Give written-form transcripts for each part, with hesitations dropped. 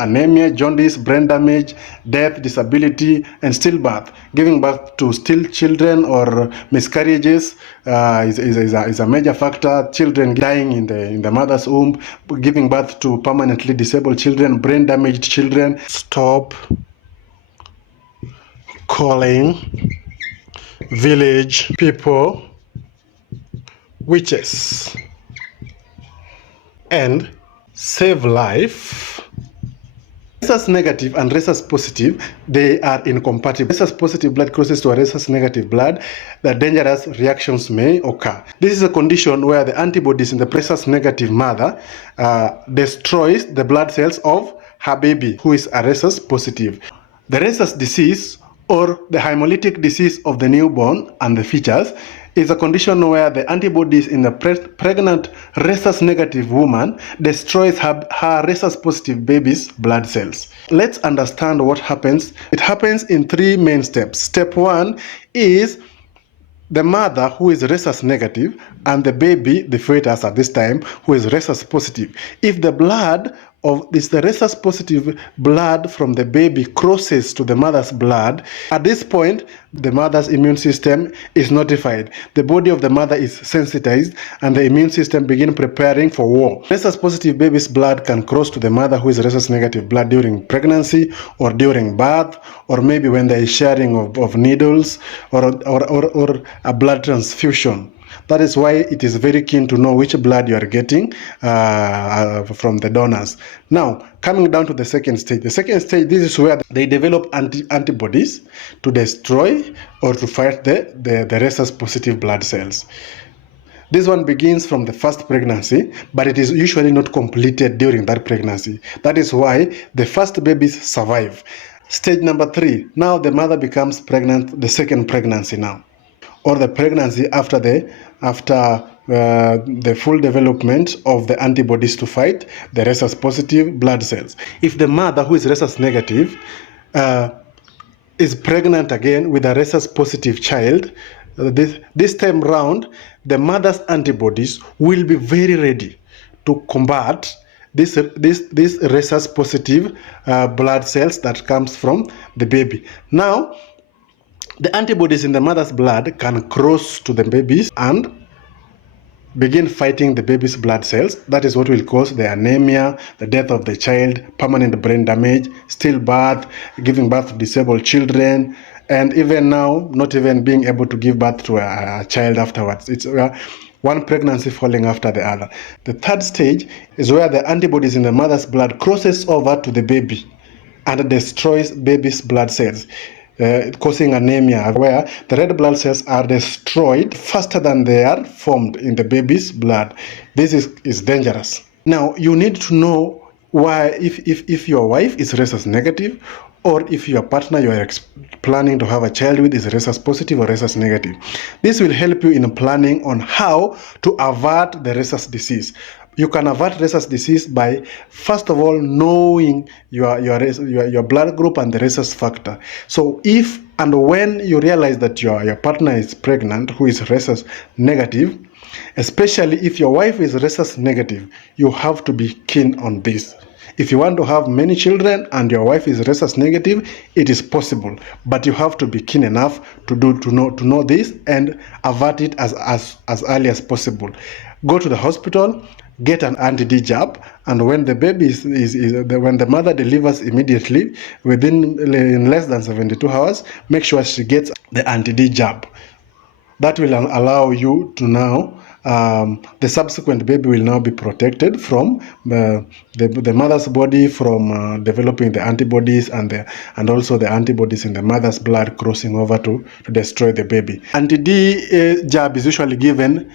anemia, jaundice, brain damage, death, disability, and stillbirth. Giving birth to still children or miscarriages is a major factor. Children dying in the mother's womb, giving birth to permanently disabled children, brain damaged children. Stop calling village people witches and save life. Rhesus negative and rhesus positive, they are incompatible. Rhesus positive blood crosses to a rhesus negative blood, the dangerous reactions may occur. This is a condition where the antibodies in the rhesus negative mother destroys the blood cells of her baby who is a rhesus positive. The rhesus disease or the hemolytic disease of the newborn and the fetus is a condition where the antibodies in the pregnant rhesus negative woman destroys her rhesus positive baby's blood cells. Let's understand what happens. It happens in three main steps. Step one is the mother who is rhesus negative and the baby, the fetus at this time, who is rhesus positive. If the blood of the rhesus positive blood from the baby crosses to the mother's blood, at this point the mother's immune system is notified. The body of the mother is sensitized and the immune system begin preparing for war. Rhesus positive baby's blood can cross to the mother who is rhesus negative blood during pregnancy or during birth, or maybe when there is sharing of needles or a blood transfusion. That is why it is very keen to know which blood you are getting from the donors. Now, coming down to the second stage. The second stage, this is where they develop antibodies to destroy or to fight the rhesus positive blood cells. This one begins from the first pregnancy, but it is usually not completed during that pregnancy. That is why the first babies survive. Stage number 3, now the mother becomes pregnant, the second pregnancy now, or the pregnancy after the full development of the antibodies to fight the rhesus positive blood cells. If the mother who is rhesus negative is pregnant again with a rhesus positive child, this time round the mother's antibodies will be very ready to combat this rhesus positive blood cells that comes from the baby. Now the antibodies in the mother's blood can cross to the babies and begin fighting the baby's blood cells. That is what will cause the anemia, the death of the child, permanent brain damage, stillbirth, giving birth to disabled children, and even now not even being able to give birth to a child afterwards. It's one pregnancy falling after the other. The third stage is where the antibodies in the mother's blood crosses over to the baby and destroys baby's blood cells, causing anemia, where the red blood cells are destroyed faster than they are formed in the baby's blood. This is dangerous. Now you need to know why, if your wife is rhesus negative, or if your partner you are planning to have a child with is rhesus positive or rhesus negative. This will help you in planning on how to avert the rhesus disease. You can avert rhesus disease by, first of all, knowing your blood group and the rhesus factor. So if and when you realize that your partner is pregnant who is rhesus negative, especially if your wife is rhesus negative, you have to be keen on this. If you want to have many children and your wife is rhesus negative, it is possible, but you have to be keen enough to know this and avert it as early as possible. Go to the hospital, get an anti-D jab, and when the baby when the mother delivers immediately, in less than 72 hours, make sure she gets the anti-D jab. That will allow you to now, the subsequent baby will now be protected from the mother's body from developing the antibodies and also the antibodies in the mother's blood crossing over to destroy the baby. Anti-D jab is usually given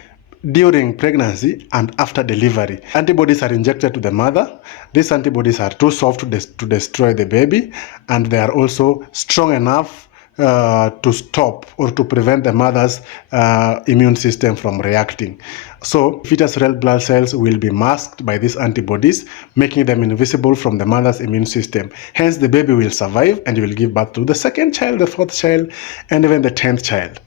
during pregnancy and after delivery. Antibodies are injected to the mother. These antibodies are too soft to destroy the baby, and they are also strong enough to stop or to prevent the mother's immune system from reacting. So fetus red blood cells will be masked by these antibodies, making them invisible from the mother's immune system. Hence the baby will survive and will give birth to the second child, the fourth child, and even the 10th child.